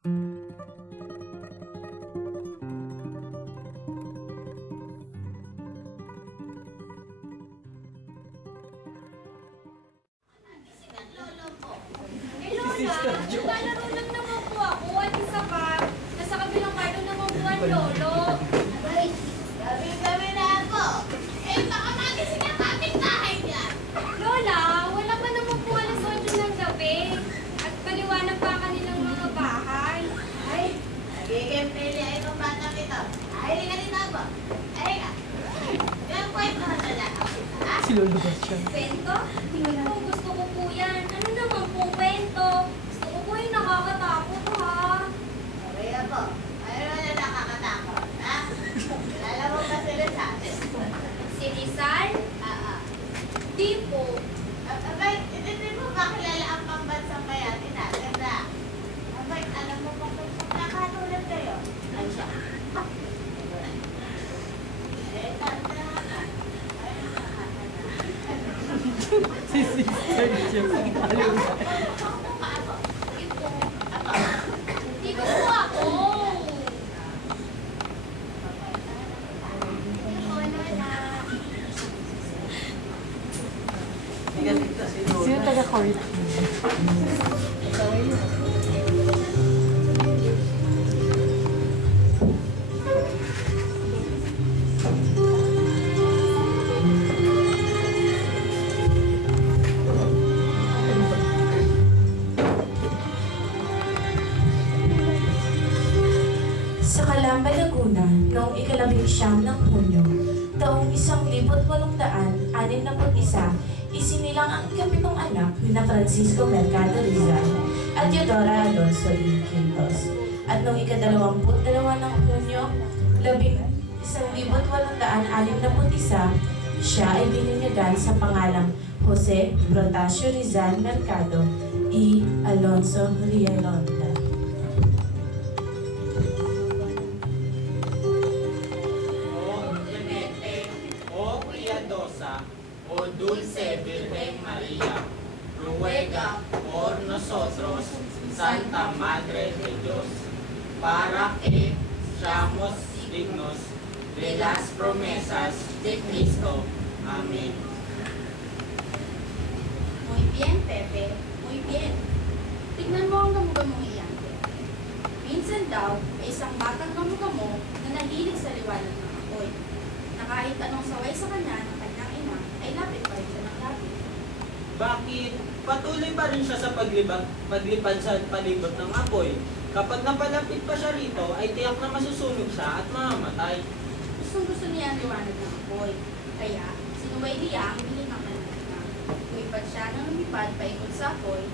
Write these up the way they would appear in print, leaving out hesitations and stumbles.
Naglalaro lang naman po ako at isa pa, nasa kabilang kwarto naman po ang lolo. Ay, gabi-gabi na ako. Eh, baka magising ang kapit-bahay niya. Lola, wala pa naman po alas 8 ng gabi. At paliwanag pa kanilang mga bahay. Ay, nagiging pili ay itong batang ito. Ay, hindi ka din ako. Ay, ka. Yung kwento na sa lahat. Si Lolo ba siya? Kwento? Hindi po, gusto ko po yan. Ano naman po kwento? Gusto ko po yung nakakatakot ha. Okay ako. Mayroon na nakakatakot, ha? Kilala mo ba si Rizal? Si Rizal? Di po. Abay, hindi mo ba kilala ang pambansang bayanin natin, ha? Abay, alam mo kung nakatulad kayo? Ano siya? Eh, tanda ka. Ay, Si Sister Jim. Aliw na. Dito po ako. Sino taga-court? Sa Calamba, Laguna, noong ika-19 ng Hunyo, taong 1861, isinilang ang ikapitong anak ni na Francisco Mercado Rizal at Eudora Alonso y Quintos. At noong ika-22 ng Hunyo, 1861, siya ay bininyagan sa pangalang Jose Protasio Rizal Mercado y Alonso Rielonda. O Dulce Virgen María, ruega por nosotros, Santa Madre de Dios, para que seamos dignos de las promesas de Cristo. Amén. Muy bien, Pepe. Muy bien. Tignan mo ang gamo-gamong iyan. Minsan daw, may isang batang gamo-gamo na nahilig sa liwanag ng apoy. Na kahit anong saway sa kanya ng kanyang ina, ay lapit pa rin siya ng lapit. Bakit patuloy pa rin siya sa paglipad sa palibot ng apoy? Kapag napalapit pa siya rito, ay tiyak na masusunog siya at mamamatay. Gustong-gusto niya ang liwanag ng apoy. Kaya, sinuway niya ang biling ng kanyang ina. Lumipad siya ng lumipad paikot sa apoy,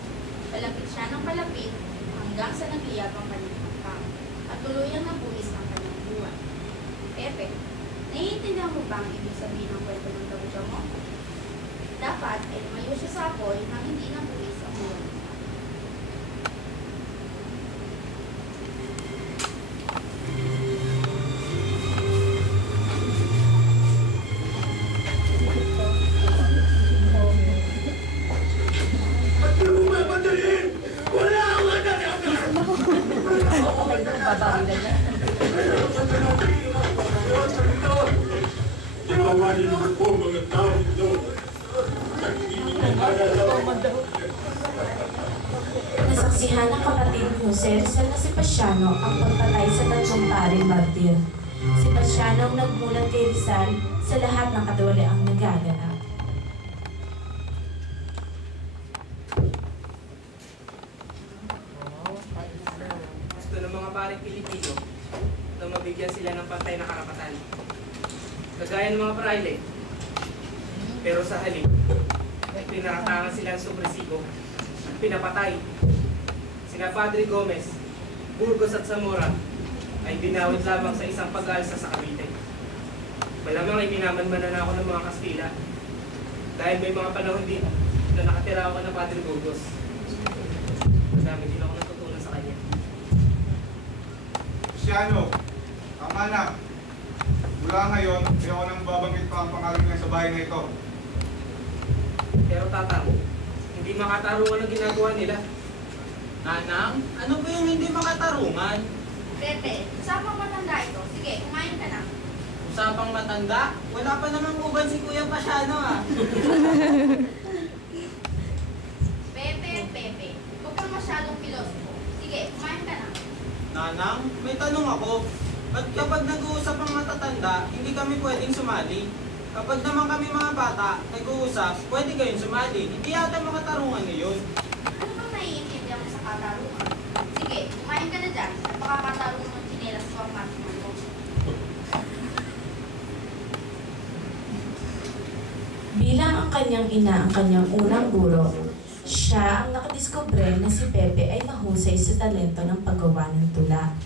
palapit siya ng palapit hanggang sa nagliyab ang kanyang pangkang at tuluyang nabuwis ang kanyang buwan. Pepe, naiintindihan mo ba ang ibig sabihin ng kwento ng gamo mo? Dapat ay lumayo siya sa apoy nang hindi nabuwis ang buwan. Babawilan niya. Tinawanin mo po mga tao dito. Nasaksihan ng kapatid ni Jose Rizal na si Pasiano ang pagpatay sa tatlong paring martir. Si Pasiano ang nagmulat kay Rizal sa lahat ng katiwaliang nagaganap. Gusto ng mga paring Pilipino na mabigyan sila ng pantay na karapatan. Kagaya ng mga praile. Pero sa halip, pinaratangan sila ng supresibo at pinapatay. Sina Padre Gomez, Burgos at Zamora ay binawit lamang sa isang pag-aalsa sa Cavite. Malamang ay minamanmanan ako ng mga Kastila dahil may mga panahon din na nakatira ako ng Padre Burgos. Madami din ako natutunan sa kanya. Pasiano, tama na. Mula ngayon, hindi ako nang babanggit pa ang pangalan niya sa bahay na ito. Pero tatang, hindi makatarungan ang ginagawa nila. Nanang, ano ba yung hindi makatarungan? Pepe, usapang matanda ito. Sige, kumain ka na. Usapang matanda? Wala pa namang uban si Kuya Pasiano ah. Pepe, huwag kang masyadong pilosofo. Sige, kumain ka na. Nanang, may tanong ako. Ba't kapag nag-uusap ang matatanda, hindi kami pwedeng sumali? Kapag naman kami mga bata, nag-uusap, pwede kayong sumali. Hindi yata makatarungan ngayon. Ano bang naiintindihan mo sa katarungan? Sige, kumain ka na dyan. At baka katarungan ng chinelas ko ang matiman ko. Bilang ang kanyang ina ang kanyang unang guro, siya ang nakadiskubre na si Pepe ay mahusay sa talento ng paggawa ng tula.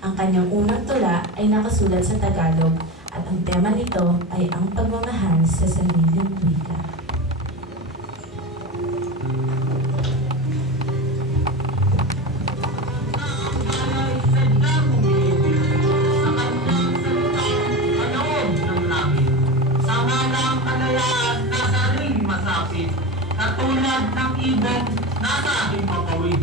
Ang kanyang unang tula ay nakasulat sa Tagalog at ang tema nito ay ang pagmamahal sa sariling wika. Katulad ng ibon nasa aking papawid.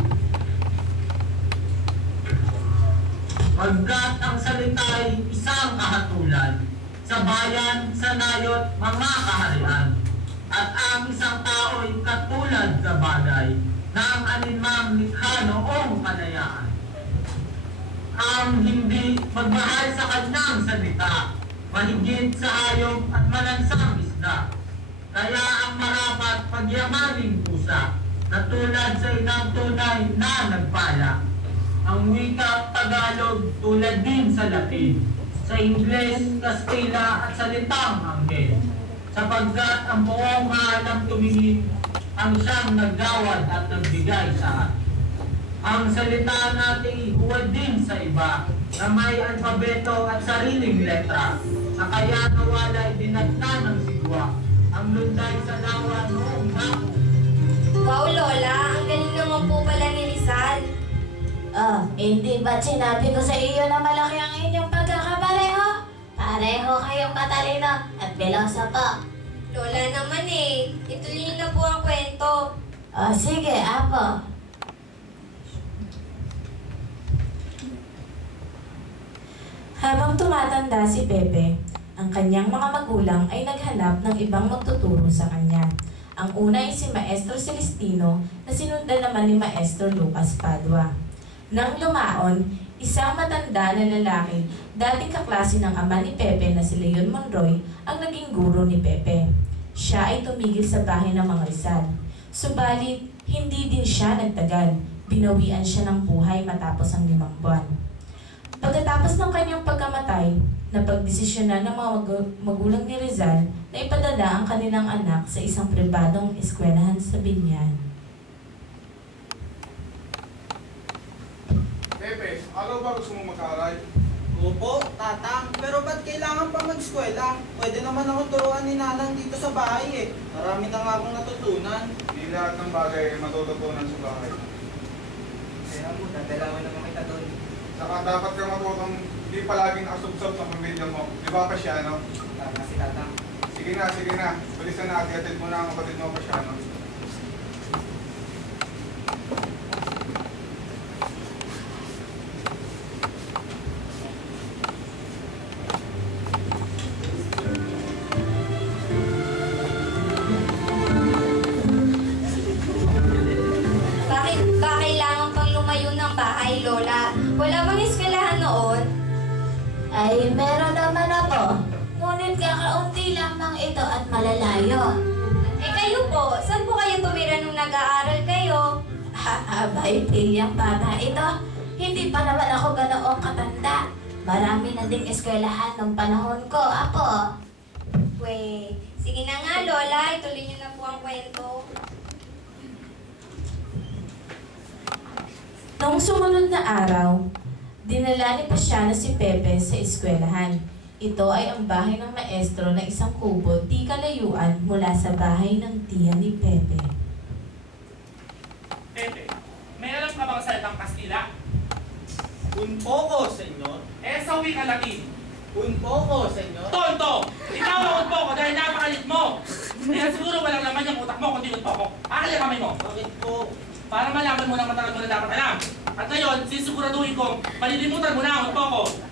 Pagkat ang salita'y isang kahatulan, sa bayan, sa nayot, mga kaharian. At ang isang tao'y katulad sa bagay, na ang alinmang likha noong kalayaan. Ang hindi magmahal sa kanyang salita, mahigit sa hayop at malansang isda. Kaya ang marapat pagyamaning pusa, na tulad sa inang tunay na nagpala. Ang wika Tagalog tulad din sa Latin, sa Ingles, Kastila at salitang Anghel. Sapagkat ang buong alam tumingin, ang siyang naggawad at nagbigay sa atin. Ang salita natin ihuwad din sa iba, na may alfabeto at sariling letra, na kaya nawala dinatna ng sigwa, ang lunday sa lawa noong dako. Wow, Lola, ang galing naman po pala ni Rizal. Hindi ba't sinabi ko sa iyo na malaki ang inyong pagkakapareho? Pareho kayong matalino at belosa po. Lola naman eh, ituloy niyo na po ang kwento. Sige, Apo. Habang tumatanda si Pepe, ang kanyang mga magulang ay naghanap ng ibang magtuturo sa kanya. Ang una ay si Maestro Celestino na sinundan naman ni Maestro Lucas Padua. Nang lumaon, isang matanda na lalaki, dating kaklase ng ama ni Pepe na si Leon Monroy, ang naging guro ni Pepe. Siya ay tumigil sa bahay ng mga Rizal. Subalit, hindi din siya nagtagal. Binawian siya ng buhay matapos ang 5 buwan. Pagkatapos ng kanyang pagkamatay, napagdesisyonan ng mga magulang ni Rizal na ipadala ang kanilang anak sa isang pribadong eskwelahan sa Binyan. Pepe, araw ba gusto mo mag-aaral? Opo, tatang. Pero ba't kailangan pa mag-eskwela? Pwede naman ako turuan ni Nanang dito sa bahay eh. Marami na nga akong natutunan. Hindi lahat ng bagay ay matututunan sa bahay. Kaya mo, dadalawan naman kita doon. Saka dapat ka matutong hindi palaging nakasubsob sa pamilya mo. Di ba, Pasiano? Tama si tatang. Sige na. Bilisan na, ati-atid mo na ang kapatid mo, Pasiano. Bakit ba kailangan pang lumayo ng bahay, Lola? Wala bang eskwelahan noon? Ay, meron naman ako. Ngunit kakaunti lamang ito at malalayo. Eh kayo po, saan po kayo tumira nung nag-aaral kayo? Abay, pilyang bata ito. Hindi pa naman ako ganoong katanda. Marami na ding eskwelahan ng panahon ko, Apo. We, sige na nga, Lola, ituloy niyo na po ang kwento. Noong sumunod na araw, dinala ni Pasiano si Pepe sa eskwelahan. Ito ay ang bahay ng maestro na isang kubo di kalayuan mula sa bahay ng tiya ni Pepe. Pepe, may alam ka bang salitang Kastila? Un poco, senyor. Sa wika Latin. Un poco, senyor. Tonto! Ikaw ang un poco dahil napakalit mo! Kaya siguro walang laman yung utak mo kundi un poco. Akala kamay mo. Bakit po? para malaman mo na matagal mo na dapat alam. At ngayon, sisiguraduhin kong malilimutan mo na ang poko.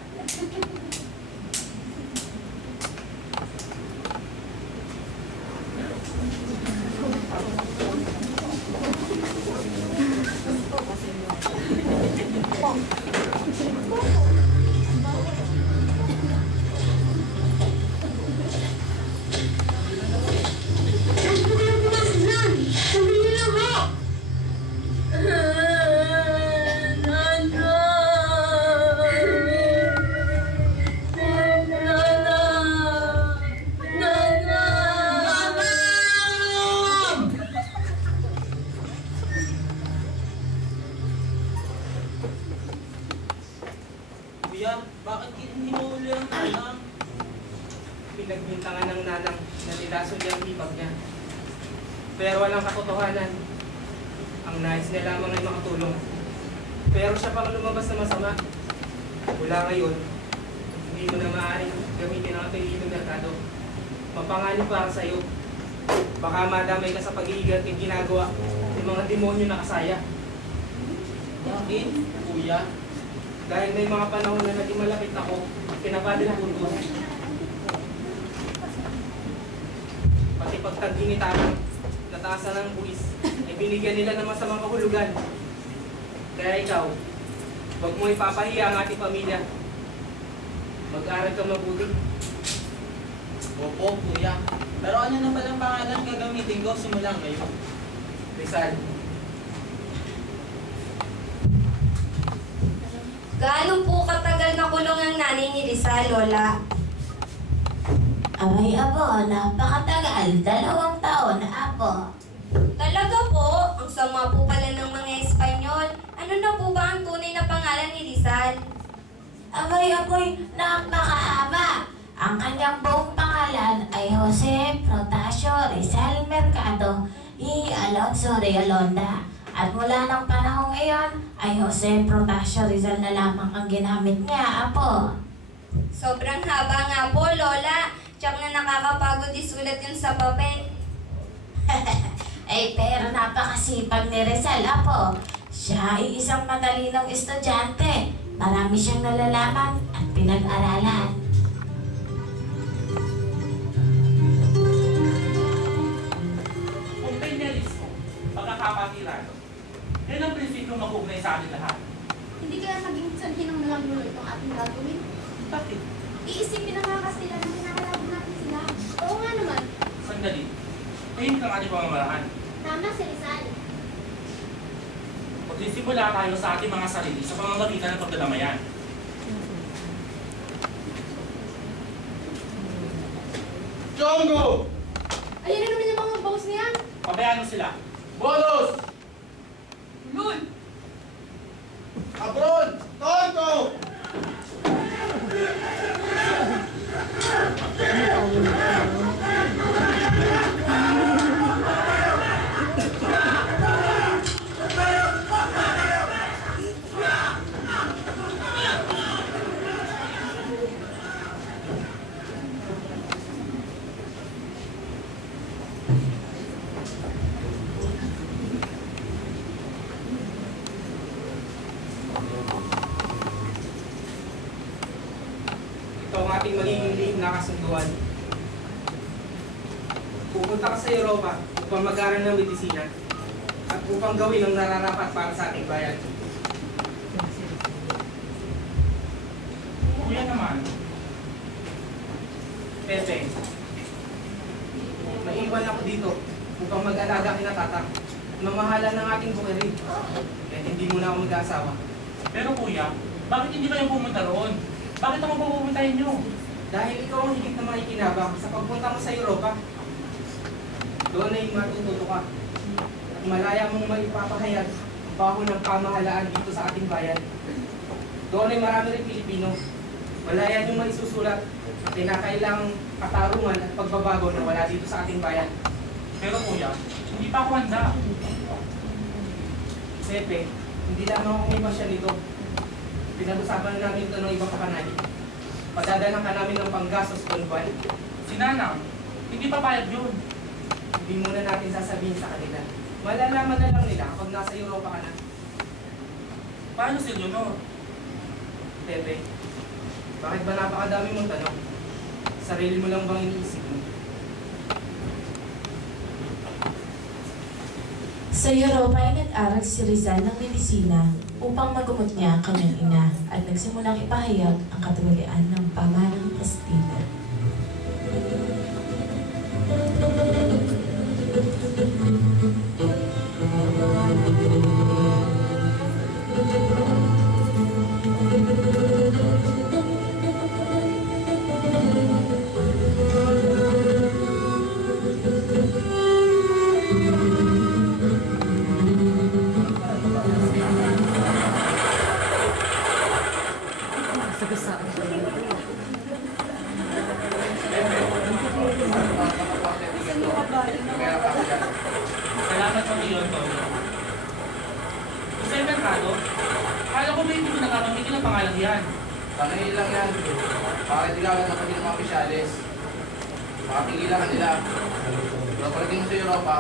Kuya, bakit hindi mo uli ang tanang? Pinagbintangan ng nanang na nilason niya ang hibag niya. Pero walang katotohanan. Ang nais niya lamang ay makatulong. Pero siya pang lumabas na masama. Mula ngayon, hindi mo na maaaring gamitin ang apelyido Mercado. Mapanganib para sa iyo. Baka madamay ka sa pag-iigat ng ginagawa ng mga demonyo na kasaya. Bakit, kuya? Dahil may mga panahon na naging malapit ako, pinapadil ang puntos. Pati pagtaginitarang, nataasan ng buwis, ay binigyan nila ng masamang kahulugan. Kaya ikaw, huwag mo ipapahiya ang ating pamilya. Mag-aral ka mabuti. Opo, kuya. Pero ano na palang pangalan gagamitin ko simula ngayon? Rizal, Gaano po katagal nakulong ang nanay ni Rizal, Lola? Abay, Apo, napakatagal. 2 taon, Apo. Talaga po? Ang sama po pala ng mga Espanyol. Ano na po ba ang tunay na pangalan ni Rizal? Abay, Apoy, napakahaba. Ang kanyang buong pangalan ay Jose Protasio Rizal Mercado y Alonso de Alonda. At mula ng panahong iyon, ay Jose Protasio Rizal na lamang ang ginamit niya, Apo. Sobrang haba nga po, Lola. Tiyak na nakakapagod isulat yun sa papel. Ay, pero napakasipag ni Rizal, Apo. Siya ay isang matalinong estudyante. Marami siyang nalalaman at pinag-aralan. Kumpenyalismo, pagkakapatirado. Yan ang prinsipyo mag-ugnay sa atin lahat. Hindi kaya maging sanhi ng mga gulo itong ating gagawin? Bakit? Iisipin na nga kasi nila na kinakalaban natin sila. Oo nga naman. Sandali. Tahimik ang ating pamamaraan. Tama si Rizal. Magsisimula tayo sa ating mga sarili sa pamamagitan ng pagdadamayan. Chongo! Ayun na naman yung mga boss niya. Pabayaan mo sila. Bolos! Lul! Abron! Tonto! ito ang ating magiging lihim na kasunduan. Pupunta ka sa Europa upang mag-aral ng medisina at upang gawin ang nararapat para sa ating bayan. Kuya naman, Pepe, maiwan ako dito upang mag-alaga kina tata. Mamahala ng ating bukiri. Kaya hindi mo na ako mag-aasawa. pero kuya, bakit hindi kayo pumunta roon? Bakit ako pupuntahin nyo? Dahil ikaw ang higit na makikinabang sa pagpunta mo sa Europa. Doon ay matututo ka. At malaya mong maipapahayag ang baho ng pamahalaan dito sa ating bayan. Doon ay marami rin Pilipino. Malaya niyong maisusulat at kinakailangang katarungan at pagbabago na wala dito sa ating bayan. Pero kuya, hindi pa ako handa. Pepe, hindi lamang ako may pasya nito. Pinag-usapan namin ito ng ibang kapanay. Padadalang ka namin ng panggastos buwan. Si Nanang, hindi papayag yun. Hindi muna natin sasabihin sa kanila. Malalaman na lang nila kapag nasa Europa ka na. Paano si Leonor? Pepe, bakit ba napakadami mong tanong? Sarili mo lang bang iniisip mo? Sa Europa ay nag-aral si Rizal ng medisina upang magumot niya ang kanyang ina at nagsimulang ipahayag ang katiwalian ng pamahalang Kastila. Sagasaan siya. Salamat sa iyo, Antonio. Sa merkado, kala ko may hindi ko nakakamitin ang pangalan yan. Pangahil lang yan. Bakit ilawan na kami ng mga opisyalis? Makapigilan ka nila. Pero pagdating mo sa Europa,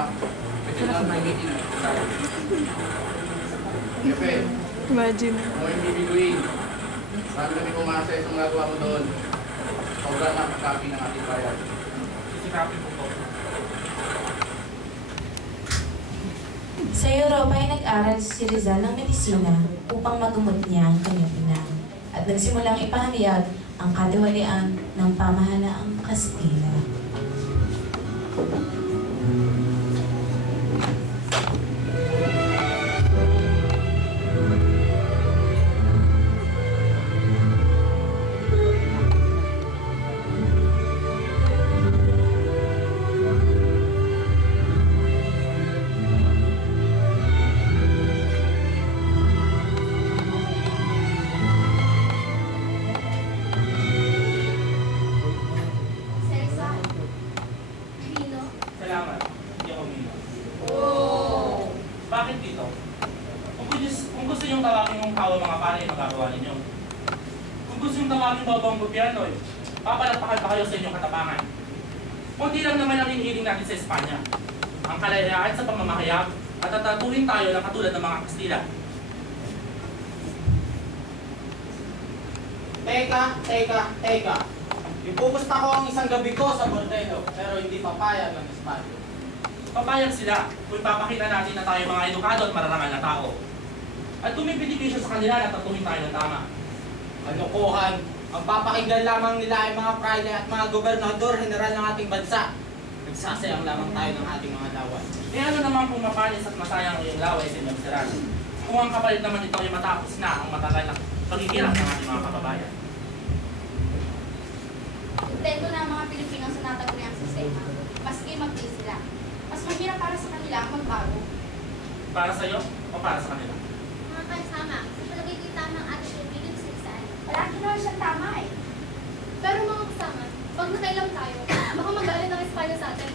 pwede na lang gamitin ang opisyalis. Pepe, Imagine. kung mo yung bibiguin, marami kami pumasa sa mga gawa mo doon. Sobrang napakapi ng ating bayan. Sisikapin ko po. Sa Europa ay nag-aral si Rizal ng medisina upang magumot niya ang kanyang ina at nagsimulang ipahayag ang katiwalian ng pamahalaang Kastila. Cesar. Vino. Salamat. Hindi ako mino. Bakit dito? Kung gusto niyong tawagin yung kawa mga pare, magagawa ninyo. Kung gusto niyong tawagin babang gobyerno, papalagpakan pa kayo sa inyong katapangan. Kunti lang naman ang hinihiling natin sa Espanya. Ang kalayaan sa pamamahayag at tatatuhin tayo ng katulad ng mga Kastila. Teka. Ipupusta ko ang isang gabi ko sa bordelo, pero hindi papayag ang Espanya. Papayag sila kung ipapakita natin na tayo mga edukado at mararangal na tao. At kung may benepisyo sa kanila na tatuhin tayo ng tama. Kalokohan, ang papakinggan lamang nila ay mga praile at mga gobernador general ng ating bansa. Nagsasayang lamang tayo ng ating mga lawan. Eh ano naman kung mapanis at masayang ang iyong laway sa inyong siraan? Kung ang kapalit naman ito ay matapos na ang matagal na paghihirap ng ating mga kababayan. Kontento na ang mga Pilipino sa nataguriang sistema, maski mag-free sila. Mas mahirap para sa kanila ang magbago. Para sa iyo o para sa kanila? Mga kasama, sa palagay ko'y tama ang ating kaibigan si Rizal. Palagi naman siyang tama eh. Pero mga kasama, pag nakailang tayo, baka magalit ang Espanya sa atin.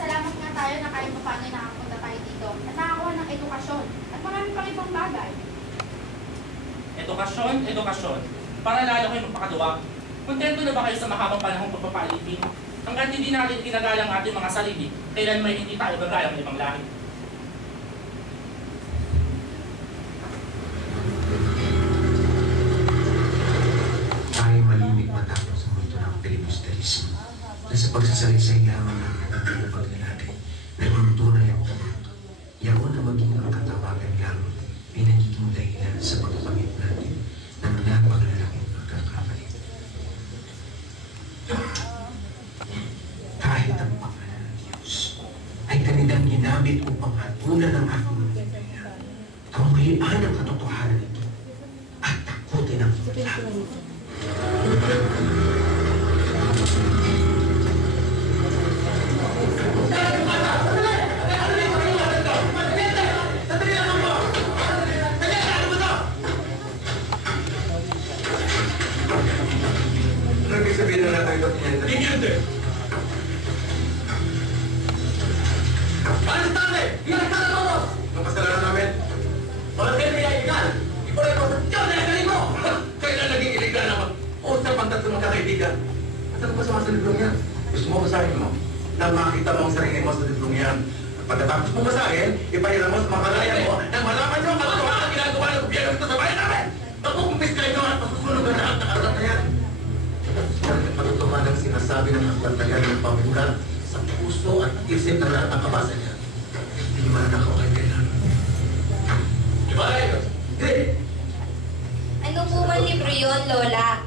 Salamat nga tayo na kahit paano ay nakapunta tayo dito at nakakuha ng edukasyon at marami pang ibang bagay. Edukasyon. Para lalo kayo magpakaduwag. Kontento na ba kayo sa mahabang panahong pagpapalipin? Hanggang hindi natin ginagalang ating mga sarili, kailan may hindi tayo gagalang ng ibang lahi. Tayo malimig matapos sa mundo ng filibusterismo na sa pagsasalaysay lamang ng ating paglalaki na tunay ang pumuto. Yaon na maging ang katawagan lang ay nagiging dahilan sa pagpangit natin ng napakalalaking pagkakamali. Kahit ang pangalan ng Diyos ay kanilang ginamit upang hatulan ang aking mga kaungian ang katotohanan ito at takutin ang lahat. Sabihin na natin ito, Tiniente. Ano sa tante? Iyan ka na todo! Ang kasalanan namin? Walang kayo na illegal! Ipulay ko sa Diyos na yung mo! Kailan naging illegal naman? O sa pantat ng magkakaibigan? At ano ba sa mga sa librong yan? Gusto mo basahin mo? Na makita ang sarili mo sa titlong yan. Pagkatapos mo sa akin, ipahiram mo sa mga kalayan mo nang malaman nyo ang katotohanan ang ginagawa ng gobyerno dito sa bayan namin! Magkukumpis kayo nyo at masusunod na lahat ng aral na yan! Subalit patutuhan ang sinasabi ng aklat na yan ng pamulat sa puso at isip ng lahat ng kabasa niya. Hindi nyo mananakaw kayo kailan. Diba? Hindi! Ano po man libro yun, Lola?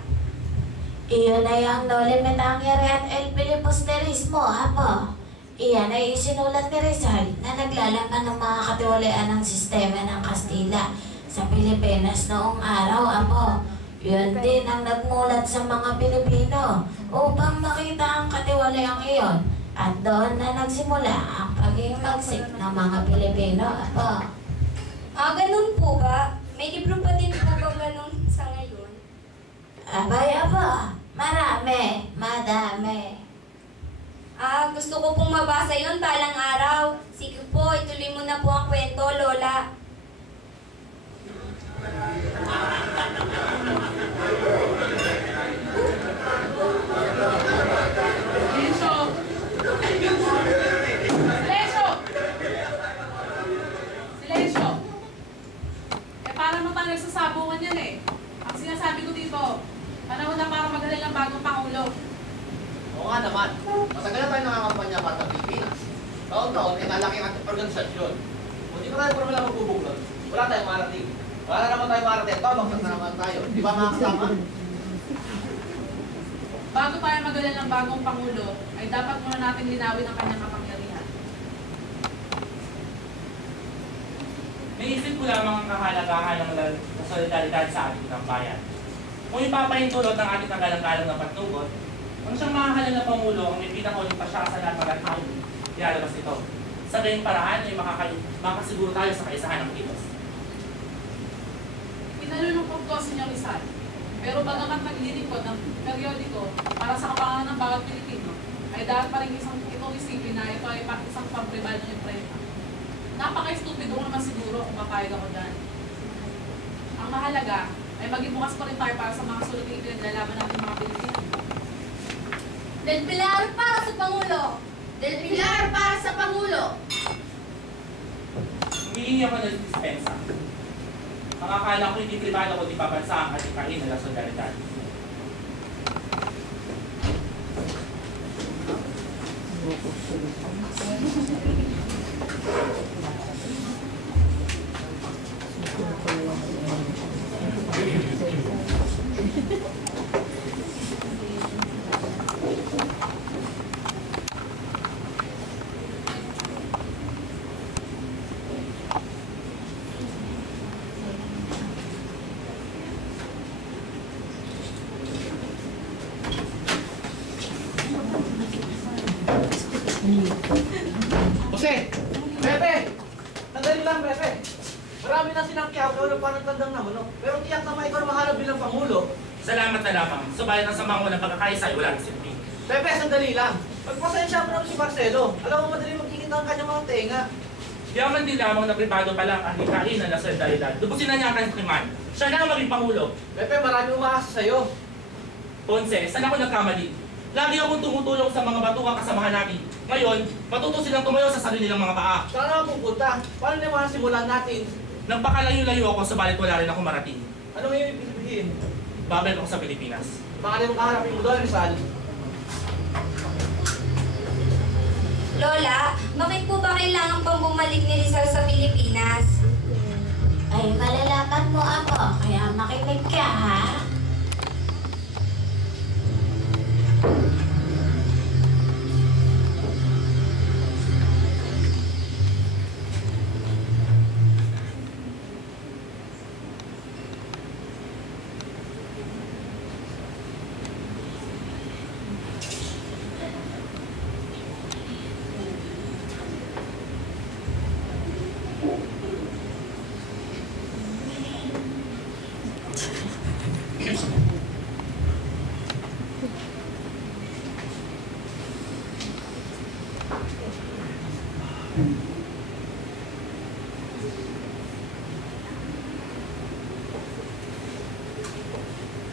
Iyon ay ang Noli Me Tangere at El Filibusterismo, Apo. Iyan ay isinulat ni Rizal na naglalaman ng mga katiwalian ng sistema ng Kastila sa Pilipinas noong araw, Apo. Yun din ang nagmulat sa mga Pilipino upang makita ang katiwaliang iyon at doon na nagsimula ang pagiging magsik ng mga Pilipino, Apo. Ganun po ba? May libro pa din po ba ganun sa ngayon? Abay, Apo. Marami, madami. Gusto ko pong mabasa yon balang araw. Sige po, ituloy mo na po ang kwento, Lola. Silensyo! Silensyo! Silensyo! Para mo tayo nagsasabungan yan eh. Ang sinasabi ko dito, panahon na para maghalal ng bagong Pangulo. Oo nga naman. Matagal na tayo nakakampanya para sa Pilipinas. Taon-taon, ay nalaki ang ating organisasyon. Kung di pa tayo para wala magbubuklod, wala tayong marating. Wala naman tayo marating. Bagsak na naman tayo. Di ba mga kasama? Bago tayo maghalal ng bagong Pangulo, ay dapat muna natin linawin ang kanyang kapangyarihan. Naisip ko lamang ang kahalagahan ng solidaridad sa ating ng bayan. Kung ipapahintulot ng ating kagalang-galang na patnugot, ang siyang mahahalal na Pangulo ang may pinakahuling pa siya sa lahat ng latawin, ilalabas ito. Sa gayong paraan ay makasiguro tayo sa kaisahan ng kilos. Pinalulungkot ko sa inyong Rizal, pero bagamat naglilingkod ng periodiko para sa kapakanan ng bawat Pilipino, ay dapat pa rin itong isipin na ito ay isang pampribal ng imprenta. Napaka-estupido ko naman siguro kung papayag ako dyan. Ang mahalaga ay maging bukas pa rin tayo para sa mga sulat na ipinaglalaban natin mga Pilipino. Del Pilar para sa Pangulo! Del Pilar para sa Pangulo! Humihingi ako ng dispensa. Makakala ko hindi pribado ko di pabansa ang ating kain na solidaridad. Jose! Pepe! Sandali lang, Pepe. Marami na sinangkiyaw ko ng panagtandang naman, no? Pero tiyak na may ikaw mahalap bilang Pangulo. Salamat na lamang. Subalit ang samang walang pagkakaisa ay wala ng silbi. Pepe, sandali lang. Pagpasensya mo naman si Marcelo. Alam mo madali magkikita ang kanyang mga tenga. Yaman din lamang na pribado pa lang ang hikain na solidaridad. Lubusin na niya ang kanyang kriman. Siya na ang maging Pangulo. Pepe, marami umaasa sa'yo. Ponce, saan ako nagkamali? Lagi akong tumutulong sa mga batuang kasamahan natin. Ngayon, matuto silang tumayo sa sarili ng mga paa. Saan naman pupunta? Paano naman simulan natin? Nagpakalayo-layo ako, subalit wala rin ako marating. Ano ngayon ibig sabihin? Babalik ako sa Pilipinas. Baka naman kaharapin mo doon, Rizal. Lola, bakit po ba kailangan pang bumalik ni Rizal sa Pilipinas? Ay, malalaman mo, Apo. Kaya makinig ka, ha?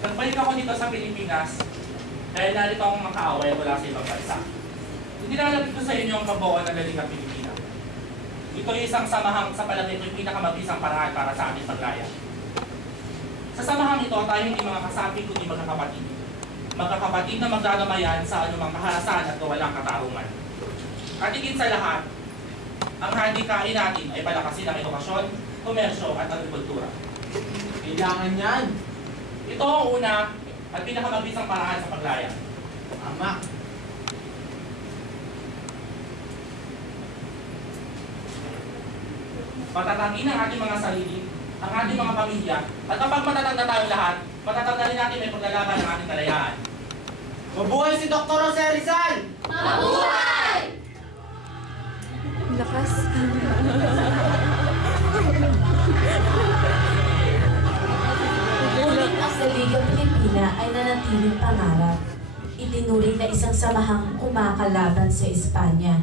Nagbalik ako dito sa Pilipinas dahil narito akong makaaway mula sa ibang bansa. Nilalapit ko sa inyo ang kabuuan ng Laligang Pilipina. Ito ay isang samahang sa palagay ko'y pinakamabisang paraan para sa ating paglaya. Sa samahang ito, tayo hindi mga kasapi kundi magkakapatid. Magkakapatid na magdadamayan sa anumang kaharasan at walang katarungan. At higit sa lahat, ang handikain natin ay palakasin ang edukasyon, komersyo at agrikultura. Kailangan yan. Ito ang una at pinakamabisang paraan sa paglaya. Tama. Patatagin ang ating mga sarili, ang ating mga pamilya, at kapag matatanda tayong lahat, matatanda rin natin may paglalaban ng ating kalayaan. Mabuhay si Dr. Jose Rizal! Mabuhay! Lakas. Ngunit ang Saligang Pilipina ay nanatiling pangarap. Itinuring na isang samahang kumakalaban sa Espanya.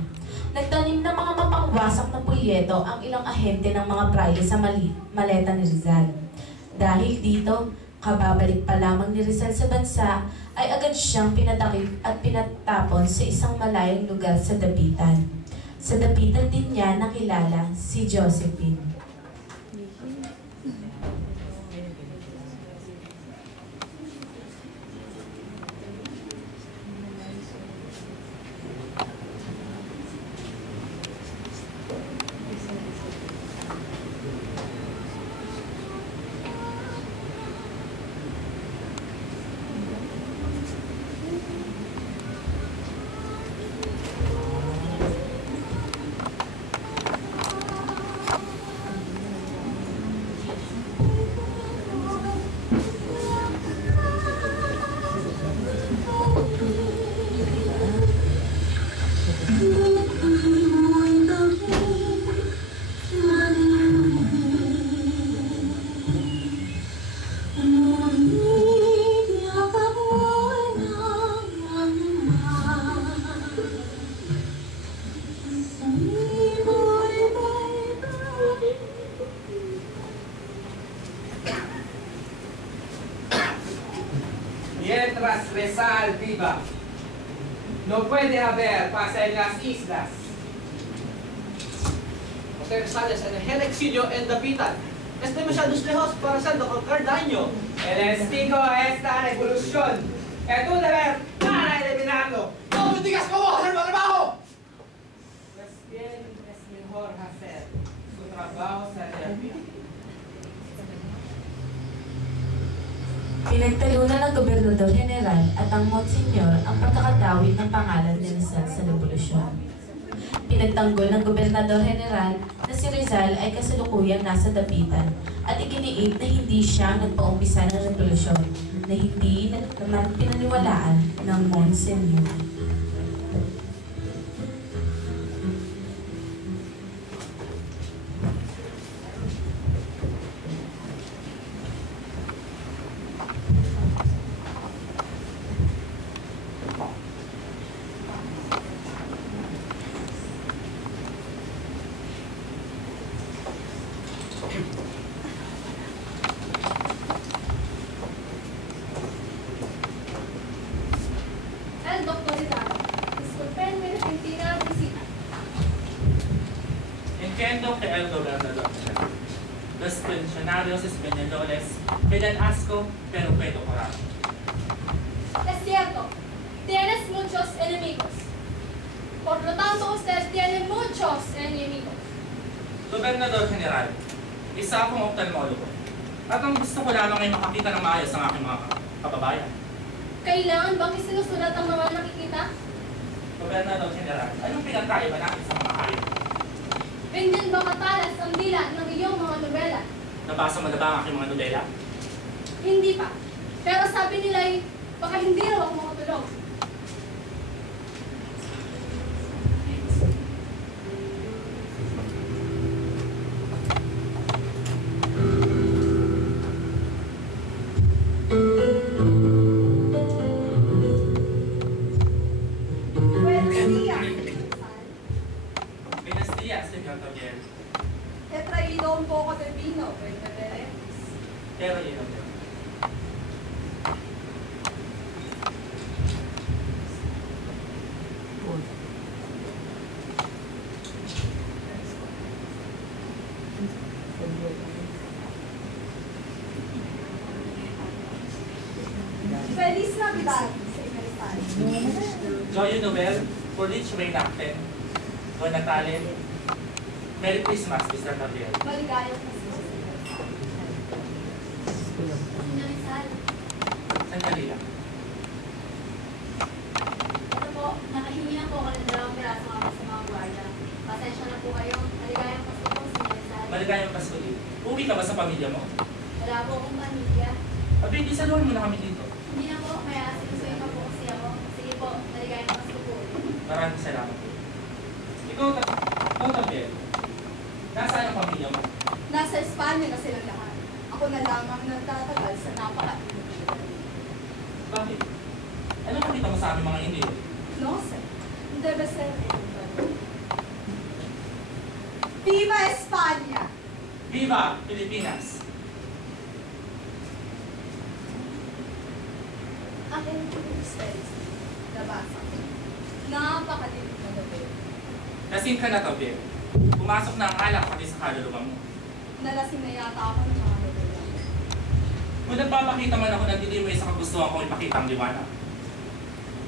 Nagtanim ng mga mapangwasak na pulyeto ang ilang ahente ng mga praile sa maleta ni Rizal. Dahil dito, kababalik pa lamang ni Rizal sa bansa, ay agad siyang pinatakip at pinatapon sa isang malayong lugar sa Dapitan. Sa Dapitan din niya nakilala si Josephine. Mientras Rizal viva, no puede haber paz en las islas. Jose Rizal es en el exilio en Dapitan. Masyadong lejos para ser conquistar daño. El destino a esta revolución es tu deber para eliminarlo. ¡No me digas cómo hacer el trabajo! Pues bien, es mejor hacer su trabajo serio. Pinagtalunan ng Gobernador General at ang Monsignor ang pagkakadawit ng pangalan ni Rizal sa revolusyon. Pinagtanggol ng Gobernador General na si Rizal ay kasalukuyang nasa Dapitan at iginiit na hindi siya nagpaumpisa ng revolusyon na hindi naman pinaniwalaan ng Monsignor. El Dr. Rizal, disculpenme la gentil visita. Entiendo que el gobernador general, los funcionarios españoles piden asco, pero puedo orar. Es cierto, tienes muchos enemigos. Por lo tanto, usted tiene muchos enemigos. Gobernador General, isa akong ophthalmologo. At ang gusto ko lamang ay makakita ng maayos ang aking mga kababayan. Kailangan bang isinusulat ang mga nakikita? Gobernador General, anong pinagkaiba natin sa mga hayop? Hindi ba matalas ang dila ng iyong mga nobela? Nabasa mo na ba ang aking mga nobela? Hindi pa. Pero sabi nila ay baka hindi raw ako makatulog. Buenos días, señor Gabriel. He traído un poco de vino, beberé. Pero yun ang Feliz Navidad sa inyo, Rizal. Joyeux Noel, for which may nakten. Buwan Natalen. Merry Christmas, Mr. Gabriel. Maligayang Pasko sa inyo, Rizal. Senyor Rizal, Sandali lang. ito po, nakahingi na po ako ng 2 piraso nga sa mga gwardiya. Pasensya na po kayo. Maligayang Pasko po, Senyor Rizal. Maligayang Pasko din. Uwi ka ba sa pamilya mo? Wala po akong pamilya. Abig, isaluhan mo na kami dito. Hindi na po, kaya sinusuin pa po kasi ako. Sige po, maligayang Pasko po. Maraming salamat po. Ikaw, Gabriel. Nasaan ang pamilya mo? Nasa Espanya na silang lahat. Ako na lamang nagtatagal sa napaka-init. Bakit? Ano nakita mo sa aming mga Indio? No sé. Debe ser Viva España! Viva Pilipinas! Aking Spells. Nabasa. Napakadilig na gabi. Lasing ka na, Gabriel. Pumasok na ang alak pati sa kaluluwa mo. Nalasing na yata ako ng mga gabi. Kung nagpapakita man ako ng dilim sa kagustuhan kong ipakita ang liwanag.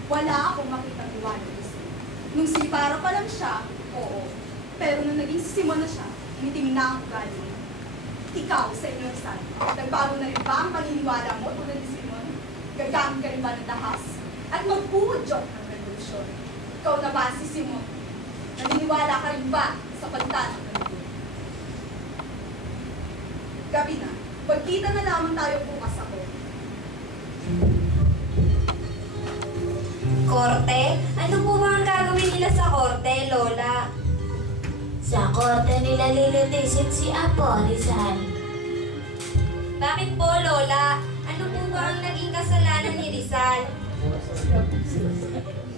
Wala akong makitang liwanag gusto. Nung sipara pa lang siya, oo. Pero nung naging sisimo na siya, umitim na ang ugali niya. Ikaw, Senyor Rizal, nagbago na rin ba ang paniniwala mo tulad ni Simon? Gagamit ka rin ba ng dahas? At magpuhudyok ng revolusyon? Ikaw na ba si Simon? Naniniwala ka rin ba sa pagta ng revolusyon? Gabi na, pagkita na lamang tayo bukas ako. Korte? Ano po ba ang gagawin nila sa korte, Lola? Sa korte nila lilitisin si Apo, Rizal. Bakit po, Lola? Ano po ba ang naging kasalanan ni Rizal?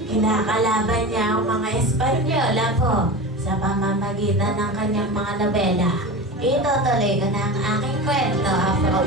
Kinakalaban niya ang mga Espanyola po sa pamamagitan ng kanyang mga nobela. Itutuloy ko na ang aking kwento, Apo.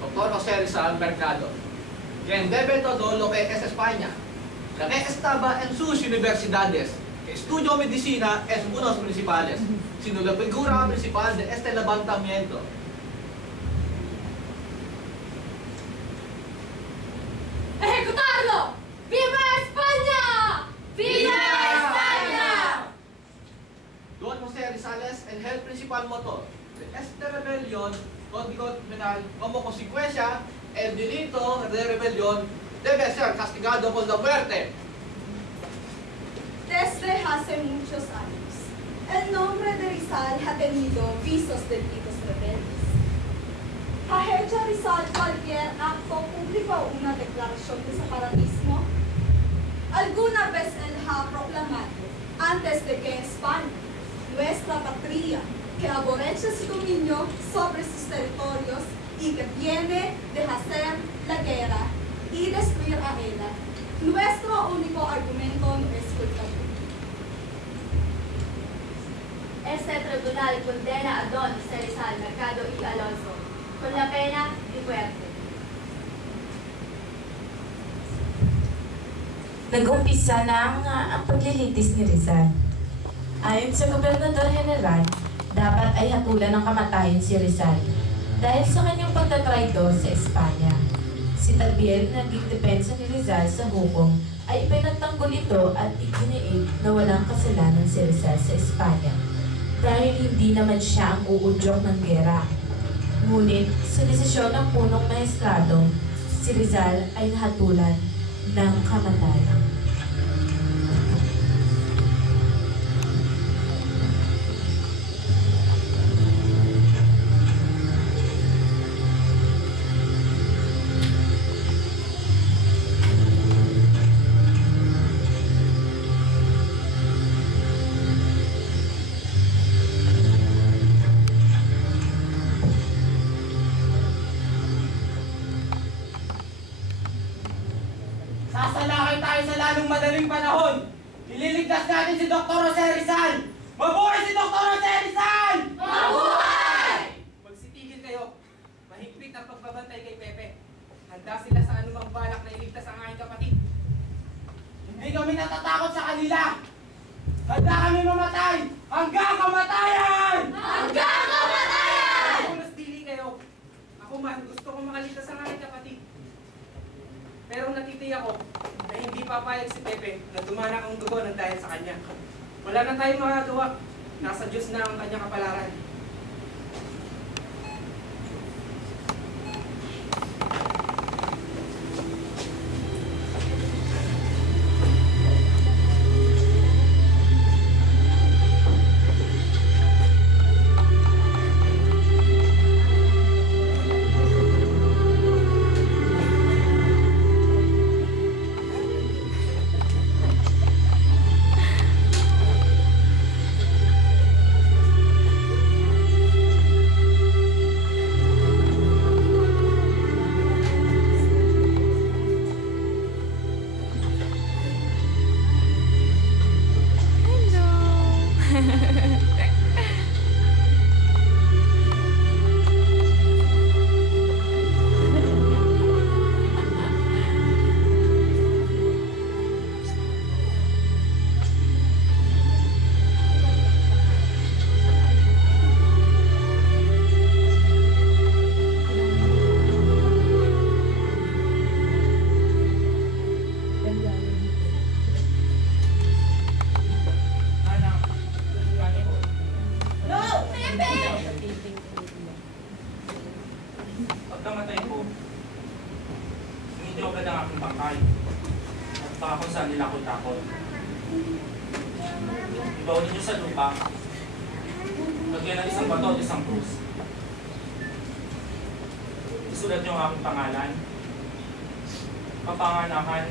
Doctor Jose Rizal Mercado, quien debe todo lo que es España, la que estaba en sus universidades, que estudió medicina es uno de los principales, sino la figura principal de este levantamiento. ¡Ejecutarlo! ¡Viva España! ¡Viva España! Don José Rizal es el principal motor de esta rebelión código penal. Como consecuencia, el delito de rebelión debe ser castigado con la muerte. Desde hace muchos años, el nombre de Rizal ha tenido visos delitos rebeldes. ¿Ha hecho Rizal cualquier acto público o una declaración de separatismo? ¿Alguna vez él ha proclamado, antes de que España, nuestra patria, que aborrece su dominio sobre sus territorios y que viene de hacer la guerra y destruir a ella, nuestro único argumento no es culpable? Este tribunal condena a Don José Rizal Mercado y Alonso con la pena de muerte. Nag-umpisa na ang paglilitis ni Rizal. Ayon sa Gobernador General, dapat ay hatulan ng kamatayan si Rizal dahil sa kanyang pagtatraidor sa Espanya. Si Tabiel na naging depensa ni Rizal sa hukom ay pinagtanggol ito at iginiig na walang kasalanan si Rizal sa Espanya dahil hindi naman siya ang uudyok ng gera. Ngunit sa desisyon ng punong maestrado, si Rizal ay nahatulan ng kamatayan. Sasalakay tayo sa lalong madaling panahon. Ililigtas natin si Dr. Jose Rizal. Mabuhay si Dr. Jose Rizal! Mabuhay! Magsitigil kayo. Mahigpit ang pagbabantay kay Pepe. Handa sila sa anumang balak na iligtas ang aking kapatid. Hindi kami natatakot sa kanila. Handa kami mamatay hanggang kamatayan! Hanggang kamatayan! Kung nasdili kayo, ako man gusto kong makaligtas ang aking kapatid. Pero natitiyak ako na hindi papayag si Pepe na dumanak ang dugo ng dahil sa kanya. Wala na tayong magagawa. Nasa Diyos na ang kanyang kapalaran. Pagkamatay ko, hindi agad ang aking bangkay. At baka kung saan nila ako takot. Ibawin niyo sa lupa. Lagyan ng isang bato at isang krus. Isulat niyo ang aking pangalan, kapanganakan,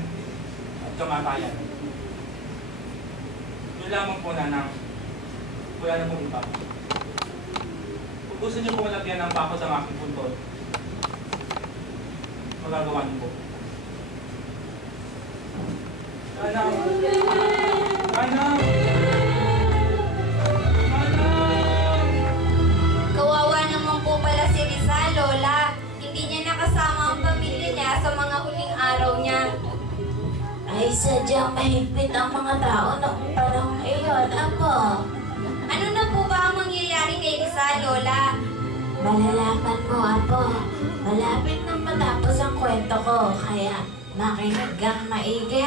at kamatayan. Yun lamang po, Nanang. Wala na mong iba. Kung gusto niyo po malagyan ng bakod ang aking puntod, magagawa niyo po. Nanang! Nanang! Nanang! Kawawa naman po pala si Rizal, Lola. Hindi niya nakasama ang pamilya niya sa mga huling araw niya. Ay sadyang mahigpit ang mga tao noong panahong iyon, Apo. Ano na po ba ang mangyayari kay Rizal, Lola? Malalaman mo, Apo. Malapit nang matapos ang kwento ko, kaya makinig kang maigi.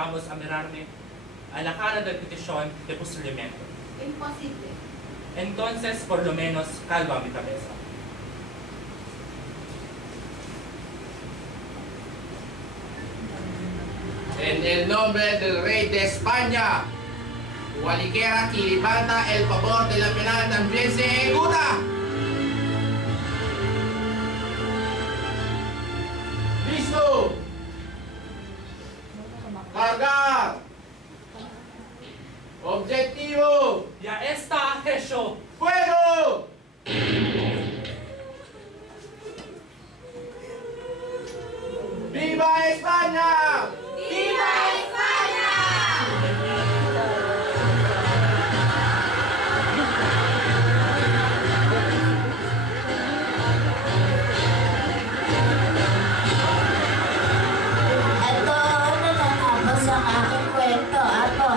vamos a mirarme a la cara del petición de fusilamiento. Imposible. Entonces, por lo menos, calma mi cabeza. En el nombre del rey de España, cualquiera que levanta el favor de la pena también se ejecuta. ¡Listo! ¡Cargar! ¡Objetivo! ¡Ya está hecho! ¡Fuego! ¡Viva España! ¡Viva España! Ito ang natatapos ang aking kwento, Apo.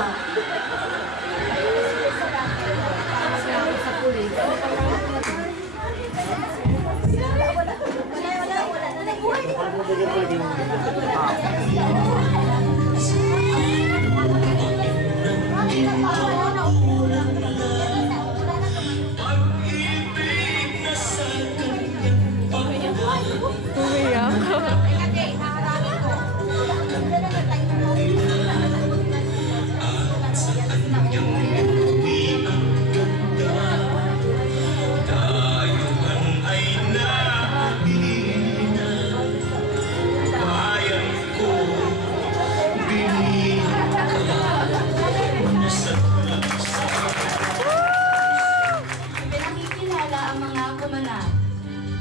Pinakikilala ang mga kumanang.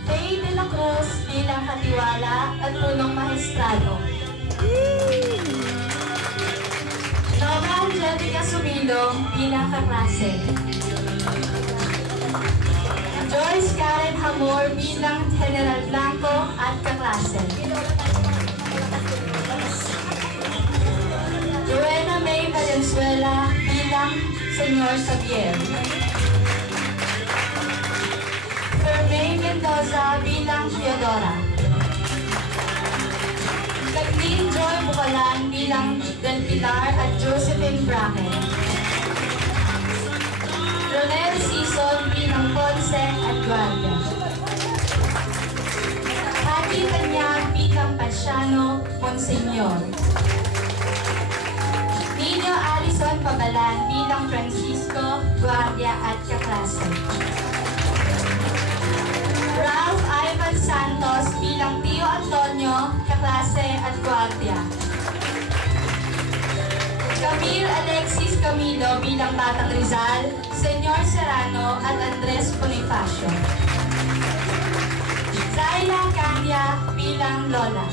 Faye de la Cruz bilang katiwala at punong maestrado. Nova Angelica Sumilong bilang kaklase. Joyce Karen Hamor bilang General Blanco at kaklase. Joanna May Valenzuela bilang Senyor Xavier. Fermaine Mendoza bilang Theodora. Kathleen Joy Bukalan bilang Del Pilar at Josephine Bracken. Ronel Sison bilang Ponce at Guardia. Hattie Tanyag bilang Pasiano, Monsignor. Nino Alison Pabalan bilang Francisco, Guardia at kaklase. Ralph Ivan Santos bilang Tio Antonio, kaklase at Guardia. Camille Alexis Camilo bilang Batang Rizal, Senyor Serrano at Andres Bonifacio. Zayla Candia bilang Lola.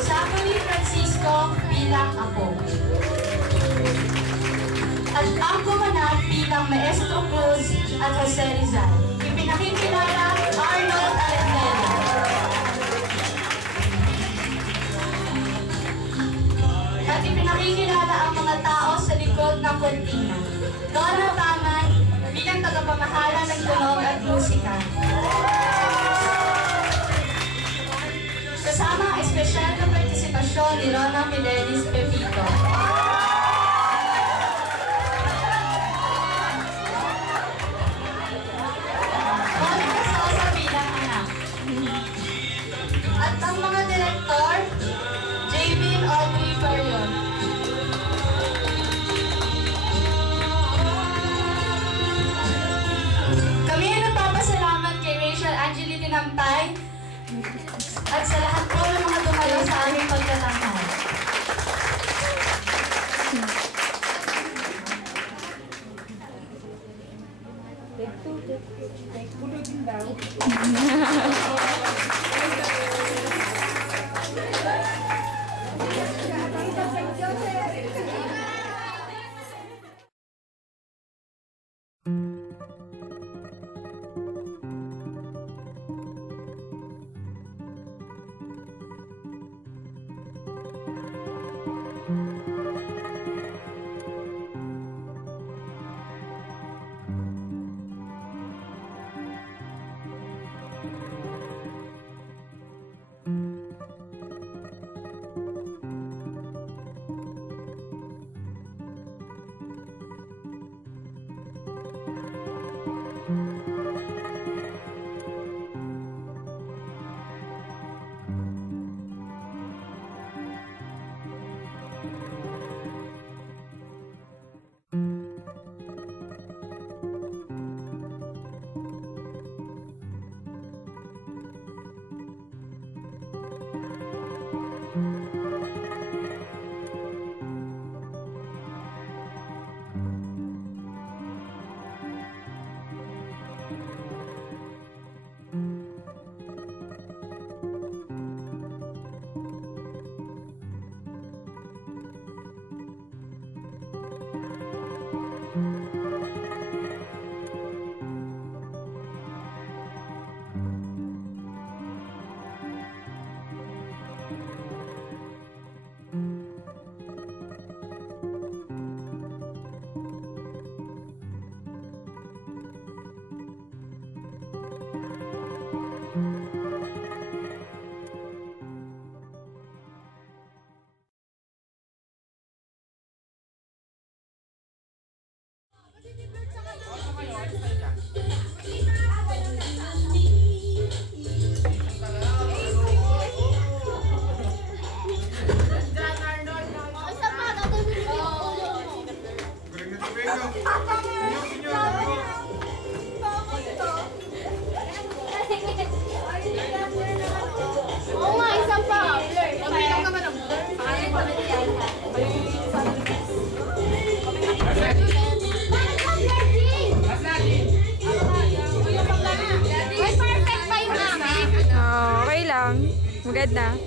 Zachary Francisco bilang Apo. At ang kumanap bilang Maestro Cruz at Jose Rizal. Ipinakikilala Arnold Alendela. At ipinakikilala ang mga tao sa likod ng kortina. Dora Taman bilang tagapamahala ng tunog at musika. Kasama ang espesyal na partisipasyon ni Rona Milenis Pepito. Monica Sosa bilang anak. At ang mga direktor, Javin Audrey Barion. Kami ay nagpapasalamat kay Rachel Angeli Tinampay at sa lahat po ng mga dumalo sa aming pagtatanghal. Maganda.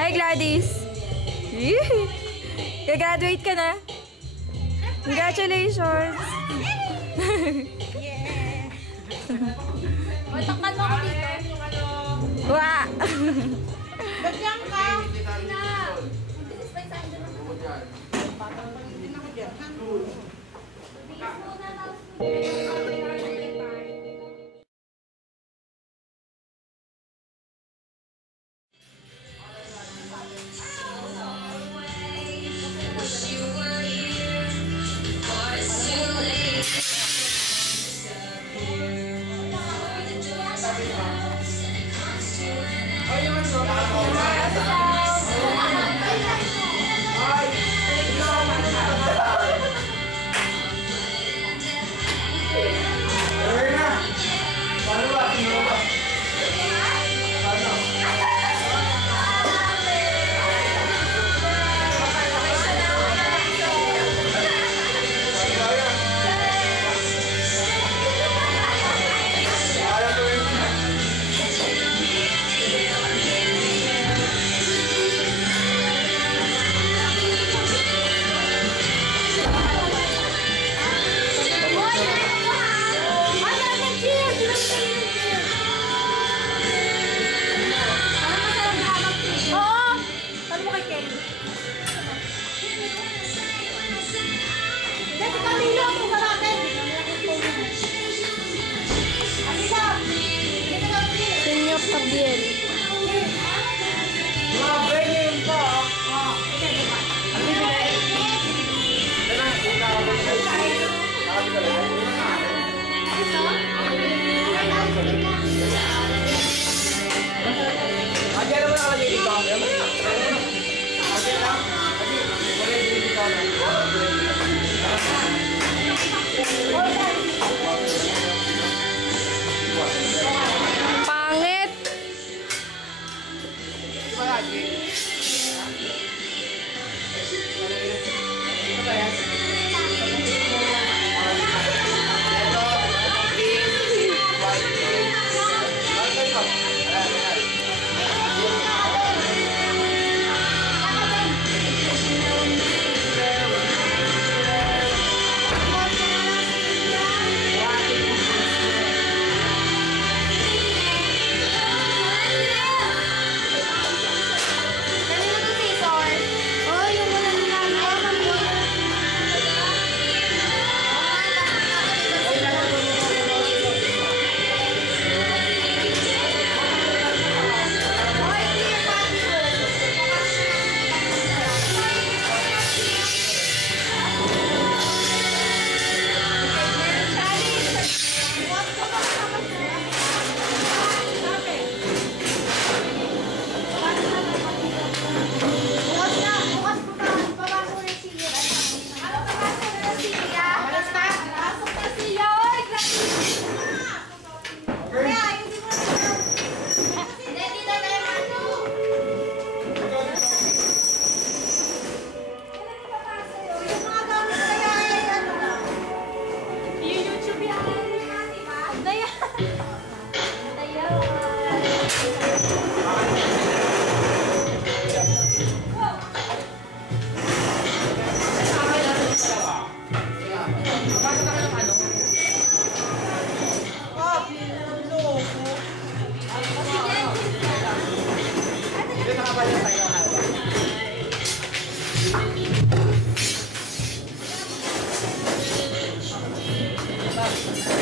Hi Gladys! Gagraduate ka na? Congratulations! Takpan mo ako dito. Wah! Bagyang ka! Na! Mabilis pa yung saan dyan. Bilis muna lang. Kapasok na ka ng ano? Hindi nakabalik tayo ng ano. Bye.